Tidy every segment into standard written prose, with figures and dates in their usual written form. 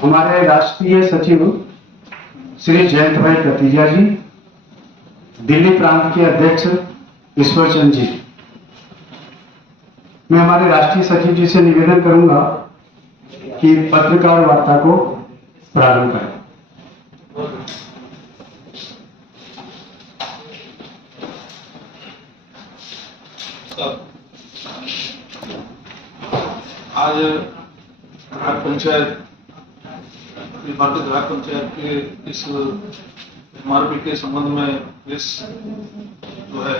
हमारे राष्ट्रीय सचिव श्री जयंत भाई कतीजा जी, दिल्ली प्रांत के अध्यक्ष ईश्वर चंद जी, मैं हमारे राष्ट्रीय सचिव जी से निवेदन करूंगा कि पत्रकार वार्ता को प्रारंभ करें। आज ग्राम पंचायत भारतीय ग्राम पंचायत के इस एमआरपी के संबंध में इस जो है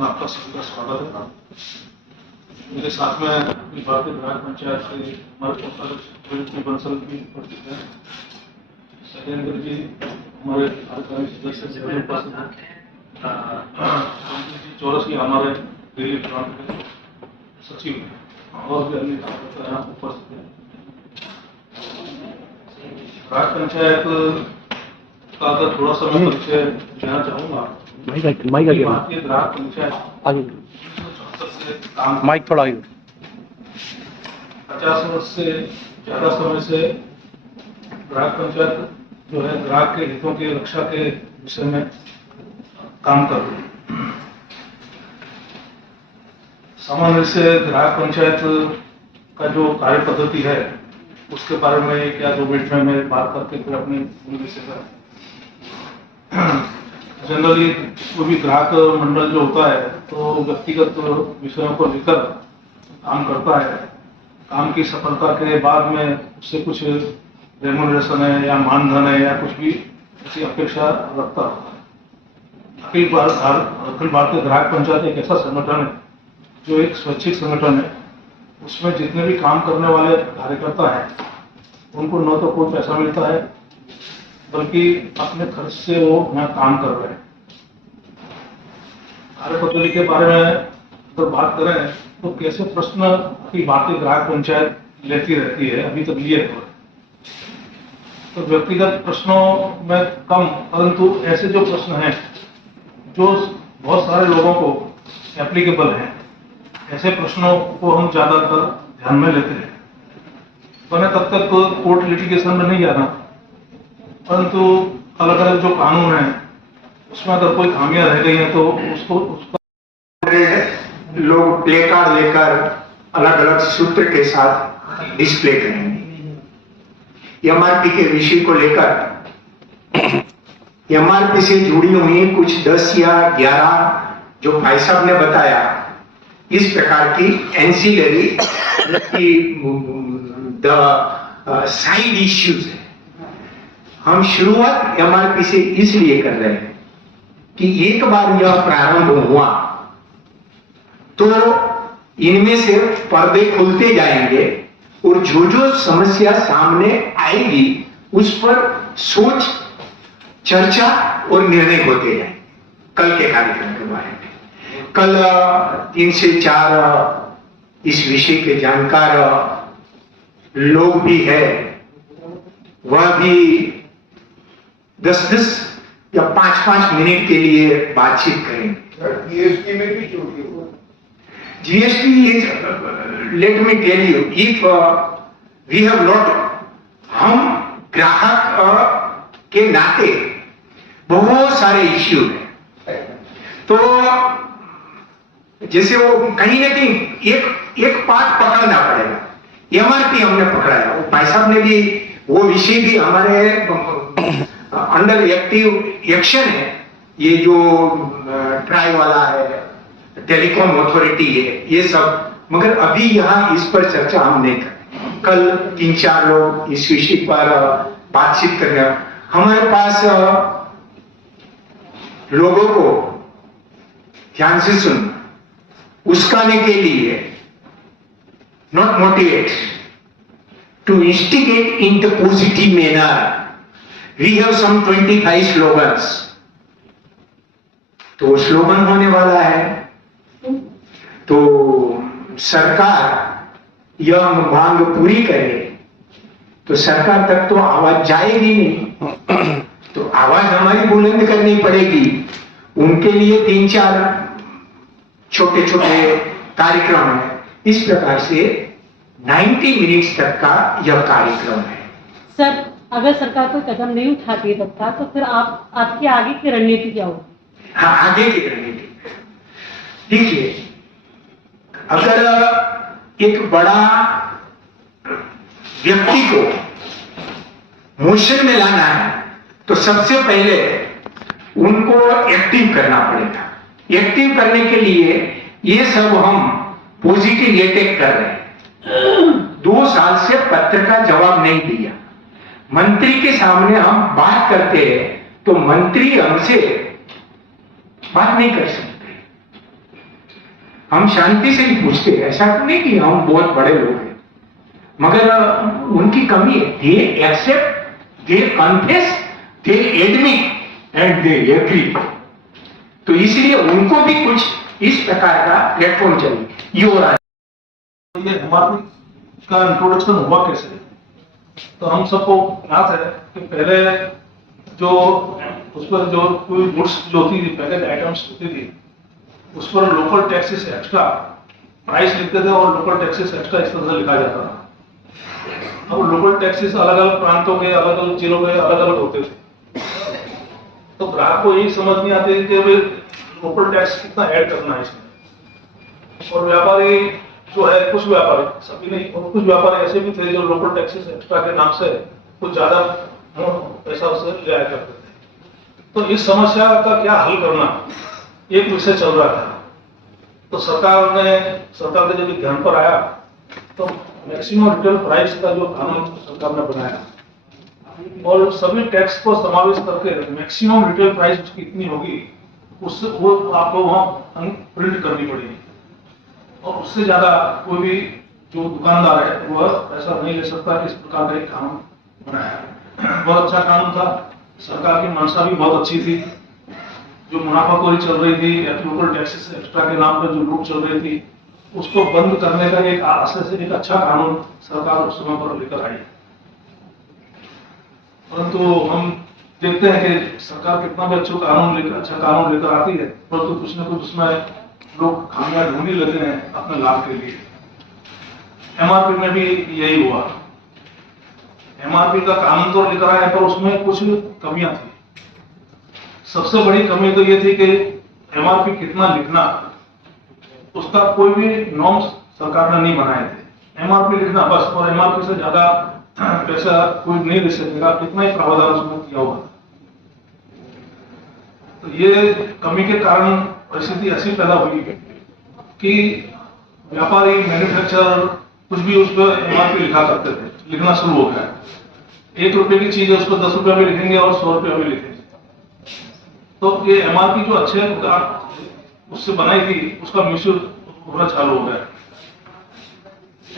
आपका सभी का स्वागत है। मेरे साथ में भारतीय ग्राम पंचायत से हमारे बंसल भी उपस्थित है, शैलेंद्र जी हमारे कार्यकारी सदस्य चौरस की हमारे दिल्ली प्रांत के सचिव और भी अन्य कार्यकर्ता यहाँ उपस्थित है। ग्राम पंचायत का अगर थोड़ा सा मैं परिचय देना चाहूंगा। भारतीय ग्राम पंचायत माइक थोड़ा 50 वर्ष से ज्यादा समय से ग्राम पंचायत जो है ग्राहक के हितों की रक्षा के विषय में काम कर रही है। सामान्य से ग्राहक पंचायत का जो कार्य पद्धति है उसके बारे में एक या 2 मिनट में मैं बात करके फिर अपने विषय का जनरली कोई भी ग्राहक मंडल जो होता है तो व्यक्तिगत विषयों को लेकर काम करता है। काम की सफलता के बाद में उससे कुछ रेम्युनरेशन है या मानधन है या कुछ भी ऐसी अपेक्षा रखता है। अखिल भारतीय ग्राहक पंचायत एक ऐसा संगठन है जो एक स्वैच्छिक संगठन है। उसमें जितने भी काम करने वाले कार्यकर्ता हैं उनको न तो कोई पैसा मिलता है बल्कि अपने खर्च से वो यहाँ काम कर रहे हैं। कार्य पद्धति के बारे में अगर बात करें तो कैसे प्रश्न की भारतीय ग्राहक पंचायत लेती रहती है, अभी तक लिए हुए तो व्यक्तिगत प्रश्नों में कम, परंतु ऐसे जो प्रश्न हैं जो बहुत सारे लोगों को एप्लीकेबल हैं, ऐसे प्रश्नों को हम ज्यादातर ध्यान में लेते हैं। मैंने तब तक कोर्ट लिटिगेशन में नहीं जाना, परंतु अलग अलग जो कानून है उसमें अगर कोई खामियां रह गई हैं तो उसका लोग प्ले कार्ड लेकर अलग अलग सूत्र के साथ डिस्प्ले करेंगे। एमआरपी के विषय को लेकर एमआरपी से जुड़ी हुई कुछ 10 या 11 जो भाई साहब ने बताया इस प्रकार की एंसिलरी द साइड इश्यूज है। हम शुरुआत एमआरपी से इसलिए कर रहे हैं कि एक बार यह प्रारंभ हुआ तो इनमें से पर्दे खुलते जाएंगे और जो जो समस्या सामने आएगी उस पर सोच, चर्चा और निर्णय होते जाएंगे। कल के कार्यक्रम के बारे में कल 3 से 4 इस विषय के जानकार लोग भी है, वह भी 10-10 या 5-5 मिनट के लिए बातचीत करेंगे। जीएसटी में भी छूट हुआ। GST is, let me tell you, if we have not, हम ग्राहक के नाते बहुत सारे इश्यू हैं, तो जैसे वो कहीं ना कहीं एक पार्ट पकड़ना पड़ेगा। एमआरपी हमने पकड़ाया, भाई साहब ने भी वो विषय भी हमारे अंडर एक्टिव एक्शन है। ये जो ट्राई वाला है, टेलीकॉम अथॉरिटी है, ये सब, मगर अभी यहाँ इस पर चर्चा हम नहीं करें। कल 3-4 लोग इस विषय पर बातचीत कर रहे हैं। हमारे पास लोगों को ध्यान से सुन, उस्काने के लिए, not motivate, to instigate in the positive manner. We have some 25 slogans. तो स्लोगन होने वाला है तो सरकार यह मांग पूरी करे तो सरकार तक तो आवाज जाएगी नहीं, तो आवाज हमारी बुलंद करनी पड़ेगी। उनके लिए 3-4 छोटे छोटे कार्यक्रम है। इस प्रकार से 90 मिनट्स तक का यह कार्यक्रम है। सर, अगर सरकार कोई कदम नहीं उठाती है तब तक, तो फिर आपकी आगे की रणनीति क्या होगी? हाँ, आगे की रणनीति देखिए, अगर एक बड़ा व्यक्ति को मोशन में लाना है तो सबसे पहले उनको एक्टिव करना पड़ेगा। एक्टिव करने के लिए ये सब हम पॉजिटिव अटैक कर रहे हैं। 2 साल से पत्र का जवाब नहीं दिया। मंत्री के सामने हम बात करते हैं तो मंत्री हमसे बात नहीं कर सकते। हम शांति से ही पूछते हैं, ऐसा तो नहीं कि हम बहुत बड़े लोग हैं, मगर उनकी कमी है। They accept, they confess, they admit and they agree. तो इसलिए उनको भी कुछ इस प्रकार का प्लेटफॉर्म चाहिए। ये हो रहा है। ये एमआरपी का इंट्रोडक्शन हुआ कैसे? तो हम सबको याद है कि पहले जो उस पर जो कोई गुड्स जो होती थी, पहले आइटम्स होती थी, उस पर लोकल टैक्सेस एक्स्ट्रा प्राइस लिखते थे और लोकल टैक्सेस एक्स्ट्रा इस तरह से लिखा जाता था। अब लोकल टैक्सेस अलग अलग प्रांतों के, अलग अलग जिलों के अलग अलग होते थे। तो ग्राहक को यही समझ नहीं आती कि लोकल टैक्स कितना ऐड करना है इसमें। और व्यापारी जो है, कुछ व्यापारी, सभी नहीं, और कुछ व्यापारी ऐसे भी थे जो लोकल टैक्सेस एक्स्ट्रा के नाम से कुछ ज्यादा पैसा उससे ले आया करते थे। तो इस समस्या का क्या हल करना, एक विषय चल रहा था। तो सरकार के जब ध्यान पर आया तो मैक्सिमम रिटेल प्राइस का जो कानून सरकार ने बनाया और सभी टैक्स को समावेश करके मैक्सिमम रिटेल प्राइस उसकी इतनी होगी, उससे वो आपको वहां प्रिंट करनी पड़ेगी और उससे ज्यादा कोई भी जो दुकानदार है वह पैसा नहीं ले सकता। इस प्रकार का एक कानून बनाया। बहुत अच्छा कानून था। सरकार की मंशा भी बहुत अच्छी थी। जो मुनाफाखोरी चल रही थी या लोकल टैक्सेस एक्स्ट्रा के नाम पर जो लूट चल रही थी, उसको बंद करने का एक आशय से एक अच्छा कानून सरकार उस समय पर लेकर आई। परंतु हम देखते हैं कि सरकार कितना भी अच्छा कानून लेकर आती है, परंतु कुछ न कुछ उसमें लोग खामियां ढूंढ ही लेते हैं अपने लाभ के लिए। एमआरपी में भी यही हुआ। एमआरपी का कानून तो लेकर आए पर उसमें कुछ कमियां थी। सबसे बड़ी कमी तो ये थी कि एमआरपी कितना लिखना, उसका कोई भी नॉर्म्स सरकार ने नहीं बनाए थे। एमआरपी लिखना बस, और एमआरपी से ज्यादा पैसा कोई नहीं ले सकेगा, इतना ही प्रावधान उसमें किया हुआ। तो ये कमी के कारण परिस्थिति ऐसी पैदा हुई कि व्यापारी, मैन्युफैक्चरर कुछ भी उस पर एमआरपी लिखा करते थे, लिखना शुरू हो गया। 1 रुपए की चीज है, उस पर 10 रुपया भी लिखेंगे और 100 रुपया भी लिखेंगे। तो ये एमआरपी जो अच्छे उससे बनाई थी, उसका मिसयूज होना चालू हो गया।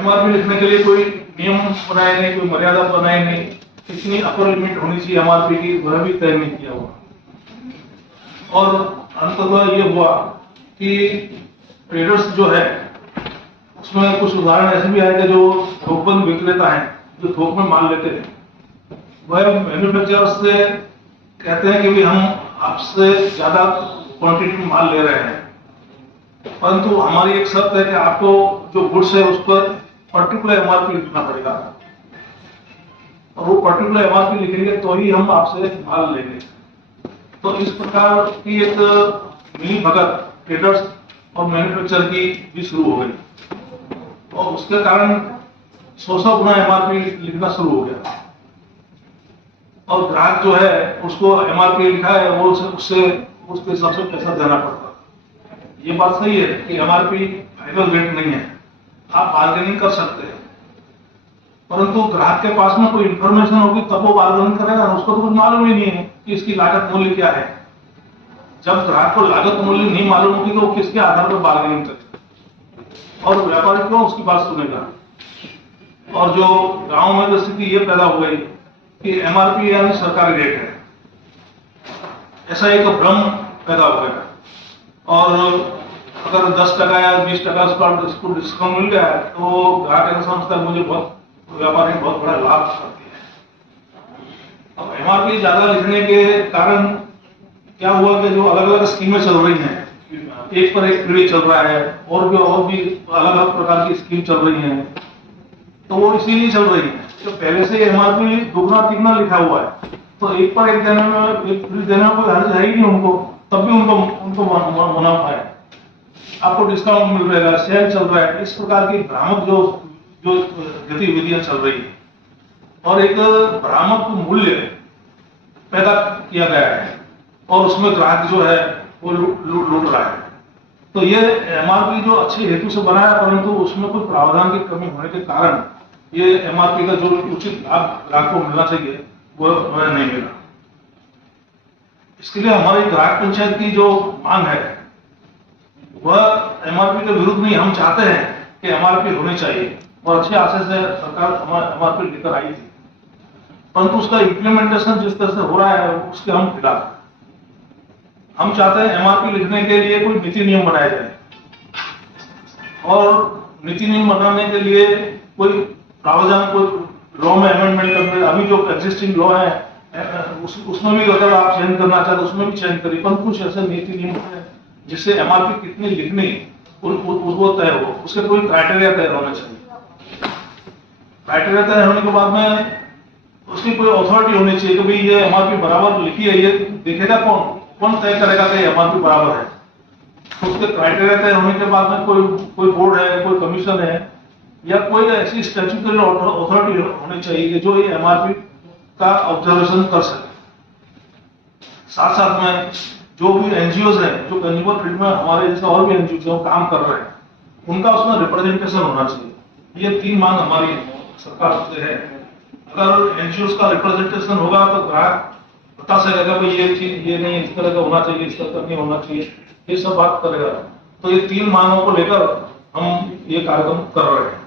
एमआरपी लिखने के लिए कोई नियम बनाए नहीं, कोई मर्यादा बनाई नहीं, इतनी अपर लिमिट होनी चाहिए एमआरपी की, वह भी तय नहीं किया हुआ। और अंततः ये हुआ कि ट्रेडर्स जो है उसमें कुछ उदाहरण ऐसे भी आए कि जो थोकबंद विक्रेता हैं, जो थोक में माल लेते हैं, वह मैन्युफैक्चरर्स से कहते हैं कि भी हम आपसे ज्यादा क्वांटिटी में माल ले रहे हैं, परंतु हमारी एक शर्त है कि आपको जो गुड्स है उस पर पर्टिकुलर एमआरपी लिखना पड़ेगा, और वो पर्टिकुलर एमआरपी लिखेंगे तो ही हम आपसे माल लेंगे। तो इस प्रकार की एक मिली भगत ट्रेडर्स और मैन्युफैक्चरर की भी शुरू हो गई, और उसके कारण 100 गुना एमआरपी लिखना शुरू हो गया। और ग्राहक जो है उसको एमआरपी लिखा है, वो उसके हिसाब से पैसा देना पड़ता। ये बात सही है कि एमआरपी फाइनल रेट नहीं है, आप बार्गेनिंग कर सकते हैं, परंतु ग्राहक के पास में कोई इंफॉर्मेशन होगी तब वो बार्गेनिंग करेगा। उसको तो कुछ मालूम ही नहीं है कि इसकी लागत मूल्य क्या है। जब ग्राहक को लागत मूल्य नहीं मालूम होगी तो वो किसके आधार पर बार्गेनिंग करेगा, और व्यापारी क्यों उसकी बात सुनेगा। और जो गांव में तो स्थिति ये पैदा हो गई कि एमआरपी यानी सरकारी रेट है, ऐसा एक भ्रम पैदा हो गया। और अगर 10% या 20% उसको डिस्काउंट मिल गया तो ग्राहक ऐसा समझता है मुझे व्यापारी बहुत बड़ा लाभ करती है। अब एमआरपी ज्यादा लिखने के कारण क्या हुआ कि जो अलग अलग स्कीमें चल रही हैं, एक पर एक पीढ़ी चल रहा है, और भी अलग अलग प्रकार की स्कीम चल रही हैं, तो तो वो इसीलिए चल रही है तो पहले से एमआरपी दुगना तिगना लिखा हुआ है, तो एक पर एक देने में एक फ्री देने में कोई हर्ज है ही नहीं उनको, तब भी उनको मुनाफा है, आपको डिस्काउंट मिल रहेगा, सेल चल रहा है। इस प्रकार की भ्रामक जो गतिविधियां चल रही है और एक भ्रामक मूल्य पैदा किया गया है और उसमें ग्राहक जो है वो लूट रहा है। तो ये एमआरपी जो अच्छे हेतु से बना है, परंतु उसमें कुछ प्रावधान की कमी होने के कारण ये एमआरपी का जो उचित लाभ ग्राहक को मिलना चाहिए वो नहीं मिला। इसके लिए हमारी ग्राहक पंचायत की जो मांग है वह एमआरपी के विरुद्ध नहीं, हम चाहते हैं कि एमआरपी होनी चाहिए और अच्छे आशय से सरकार एमआरपी लेकर आई थी, परंतु उसका इम्प्लीमेंटेशन जिस तरह से हो रहा है उसके हम खिलाफ। हम चाहते हैं एमआरपी लिखने के लिए कोई नीति नियम बनाए जाए और नीति नियम बनाने के लिए कोई प्रावधान, कोई लॉ में अमेंडमेंट करने, अभी जो एग्जिस्टिंग लॉ है उसमें भी अगर आप चेंज करना चाहते तो उसमें भी चेंज करिए, पर कुछ ऐसे नीति नियम है जिससे एमआरपी कितनी लिखनी वो तय हो, उसके कोई क्राइटेरिया तय होना चाहिए। क्राइटेरिया तय होने के बाद में उसकी कोई अथॉरिटी होनी चाहिए कि भाई ये एमआरपी बराबर लिखी है, ये देखेगा कौन तय करेगा कि एमआरपी बराबर है। तो उसके क्राइटेरिया तय होने के बाद में कोई बोर्ड है, कोई कमीशन है या कोई ऐसी स्टैट्यूटरी अथॉरिटी होनी चाहिए कि जो ये एमआरपी का ऑब्जर्वेशन कर सके। साथ साथ में जो भी एनजीओज है जो कंज्यूमर फील्ड में हमारे जैसे और भी एनजीओ जो काम कर रहे हैं उनका उसमें रिप्रेजेंटेशन होना चाहिए। ये 3 मांग हमारी सरकार से है। अगर एनजीओ का रिप्रेजेंटेशन होगा तो ग्राहक बता सकेगा भाई ये चीज ये नहीं, इस तरह का होना चाहिए, इस तरह का नहीं होना चाहिए, ये सब बात करेगा। तो ये 3 मांगों को लेकर हम ये कार्यक्रम कर रहे हैं।